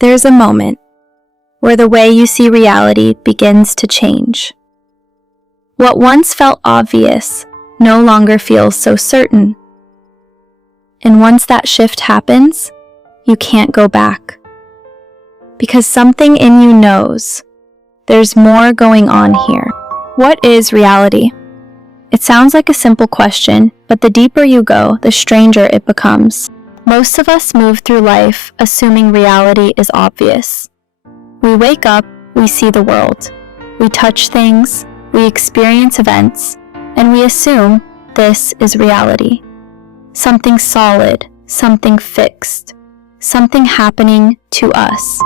There's a moment where the way you see reality begins to change. What once felt obvious no longer feels so certain. And once that shift happens, you can't go back. Because something in you knows there's more going on here. What is reality? It sounds like a simple question, but the deeper you go, the stranger it becomes. Most of us move through life assuming reality is obvious. We wake up, we see the world. We touch things, we experience events, and we assume this is reality. Something solid, something fixed, something happening to us.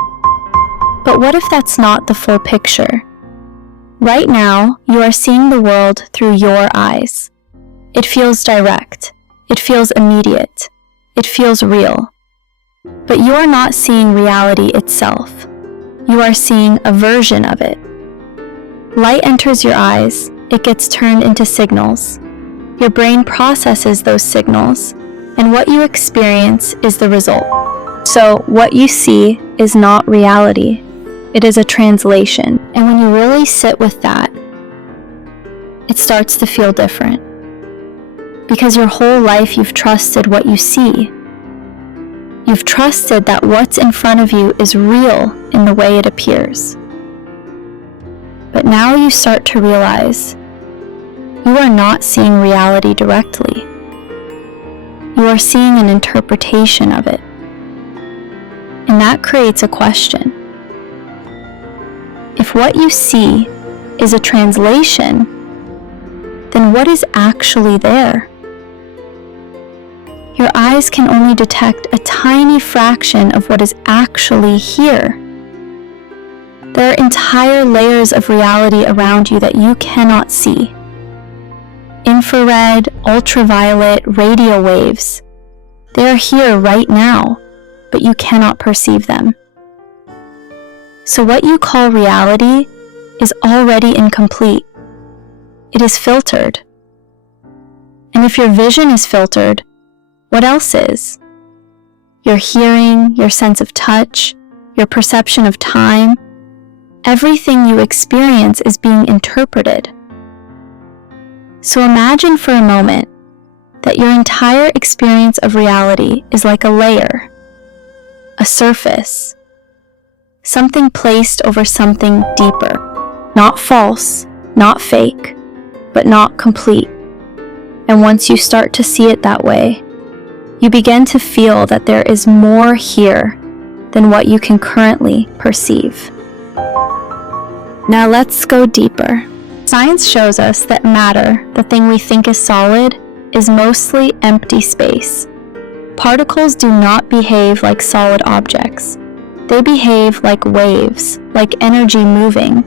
But what if that's not the full picture? Right now, you are seeing the world through your eyes. It feels direct. It feels immediate. It feels real. But you are not seeing reality itself. You are seeing a version of it. Light enters your eyes. It gets turned into signals. Your brain processes those signals, and what you experience is the result. So what you see is not reality. It is a translation. And when you really sit with that, it starts to feel different. Because your whole life you've trusted what you see. You've trusted that what's in front of you is real in the way it appears. But now you start to realize you are not seeing reality directly. You are seeing an interpretation of it. And that creates a question. If what you see is a translation, then what is actually there? Your eyes can only detect a tiny fraction of what is actually here. There are entire layers of reality around you that you cannot see. Infrared, ultraviolet, radio waves. They are here right now, but you cannot perceive them. So what you call reality is already incomplete. It is filtered. And if your vision is filtered, what else is? Your hearing, your sense of touch, your perception of time, everything you experience is being interpreted. So imagine for a moment that your entire experience of reality is like a layer, a surface, something placed over something deeper, not false, not fake, but not complete. And once you start to see it that way, you begin to feel that there is more here than what you can currently perceive. Now let's go deeper. Science shows us that matter, the thing we think is solid, is mostly empty space. Particles do not behave like solid objects. They behave like waves, like energy moving.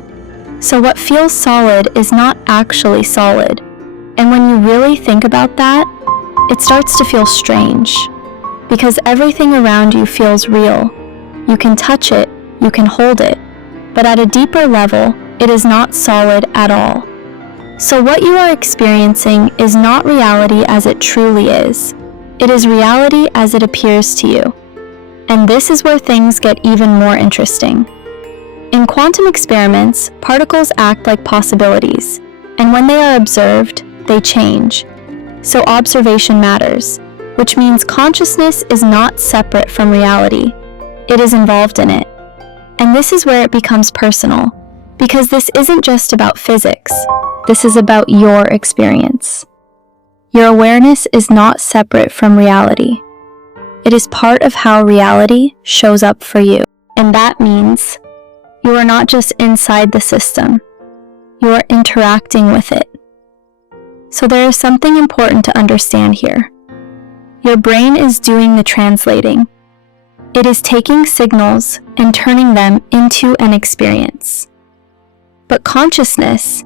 So what feels solid is not actually solid. And when you really think about that, it starts to feel strange. Because everything around you feels real. You can touch it, you can hold it. But at a deeper level, it is not solid at all. So what you are experiencing is not reality as it truly is. It is reality as it appears to you. And this is where things get even more interesting. In quantum experiments, particles act like possibilities, and when they are observed, they change. So observation matters, which means consciousness is not separate from reality. It is involved in it. And this is where it becomes personal, because this isn't just about physics. This is about your experience. Your awareness is not separate from reality. It is part of how reality shows up for you. And that means you are not just inside the system. You are interacting with it. So there is something important to understand here. Your brain is doing the translating. It is taking signals and turning them into an experience. But consciousness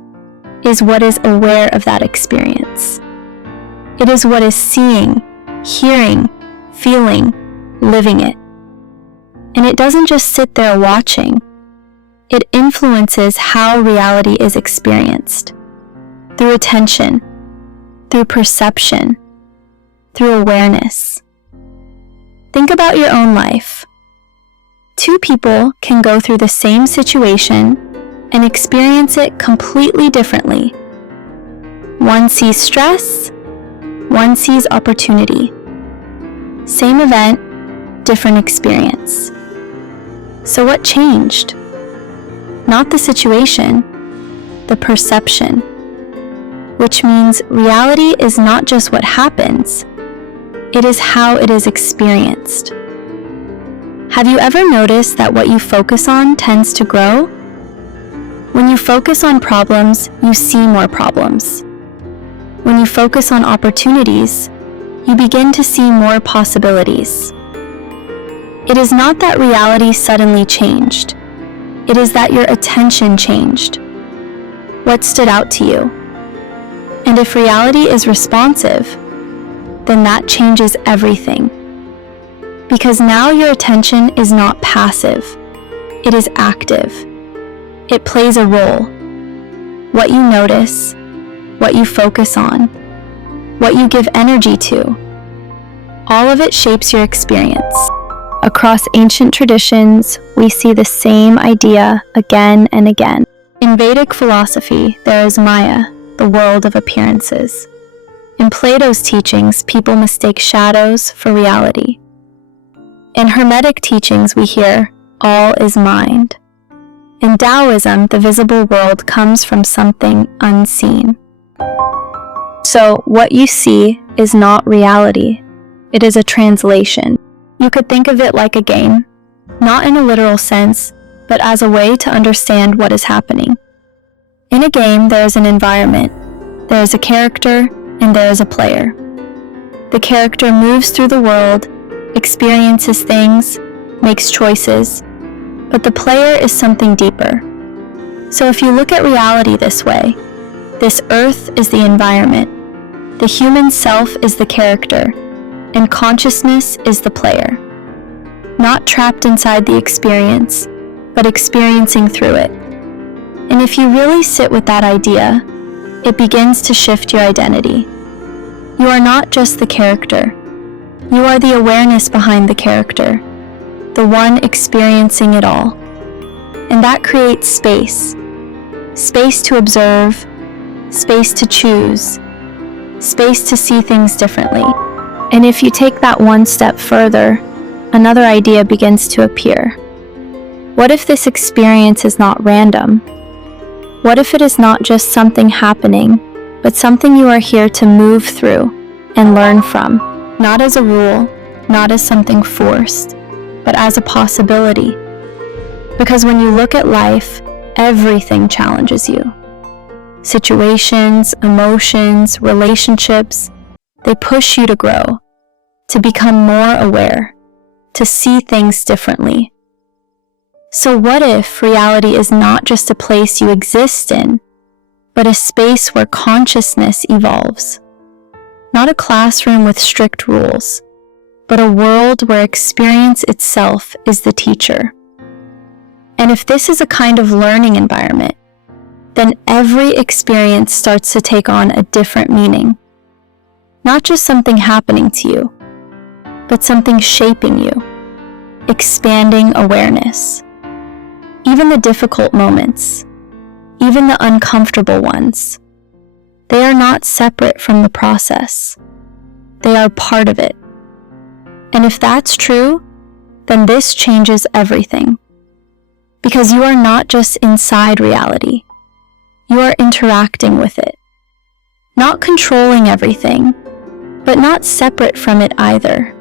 is what is aware of that experience. It is what is seeing, hearing, feeling, living it. And it doesn't just sit there watching. It influences how reality is experienced. Through attention, through perception, through awareness. Think about your own life. Two people can go through the same situation and experience it completely differently. One sees stress, one sees opportunity. Same event, different experience. So what changed? Not the situation, the perception. Which means reality is not just what happens, it is how it is experienced. Have you ever noticed that what you focus on tends to grow? When you focus on problems, you see more problems. When you focus on opportunities, you begin to see more possibilities. It is not that reality suddenly changed. It is that your attention changed. What stood out to you? And if reality is responsive, then that changes everything. Because now your attention is not passive, it is active. It plays a role. What you notice, what you focus on, what you give energy to, all of it shapes your experience. Across ancient traditions, we see the same idea again and again. In Vedic philosophy, there is Maya, the world of appearances. In Plato's teachings, people mistake shadows for reality. In Hermetic teachings, we hear, all is mind. In Taoism, the visible world comes from something unseen. So, what you see is not reality. It is a translation. You could think of it like a game, not in a literal sense, but as a way to understand what is happening. In a game, there is an environment, there is a character, and there is a player. The character moves through the world, experiences things, makes choices, but the player is something deeper. So if you look at reality this way, this earth is the environment, the human self is the character, and consciousness is the player. Not trapped inside the experience, but experiencing through it. And if you really sit with that idea, it begins to shift your identity. You are not just the character. You are the awareness behind the character, the one experiencing it all. And that creates space. Space to observe, space to choose, space to see things differently. And if you take that one step further, another idea begins to appear. What if this experience is not random? What if it is not just something happening, but something you are here to move through and learn from? Not as a rule, not as something forced, but as a possibility. Because when you look at life, everything challenges you. Situations, emotions, relationships, they push you to grow, to become more aware, to see things differently. So what if reality is not just a place you exist in, but a space where consciousness evolves? Not a classroom with strict rules, but a world where experience itself is the teacher. And if this is a kind of learning environment, then every experience starts to take on a different meaning. Not just something happening to you, but something shaping you, expanding awareness. Even the difficult moments, even the uncomfortable ones, they are not separate from the process. They are part of it. And if that's true, then this changes everything. Because you are not just inside reality. You are interacting with it. Not controlling everything, but not separate from it either.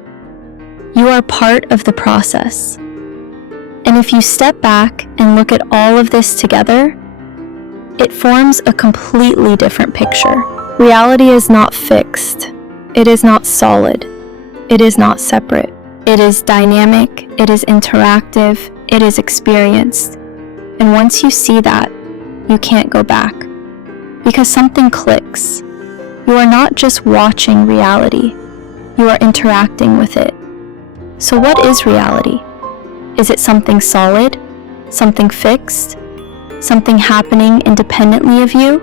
You are part of the process. And if you step back and look at all of this together, it forms a completely different picture. Reality is not fixed. It is not solid. It is not separate. It is dynamic. It is interactive. It is experienced. And once you see that, you can't go back. Because something clicks. You are not just watching reality. You are interacting with it. So what is reality? Is it something solid? Something fixed? Something happening independently of you?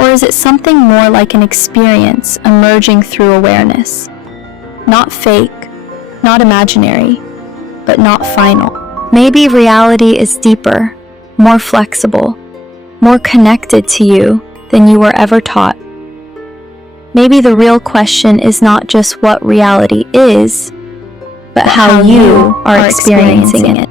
Or is it something more like an experience emerging through awareness? Not fake, not imaginary, but not final. Maybe reality is deeper, more flexible, more connected to you than you were ever taught. Maybe the real question is not just what reality is, but how you are experiencing it.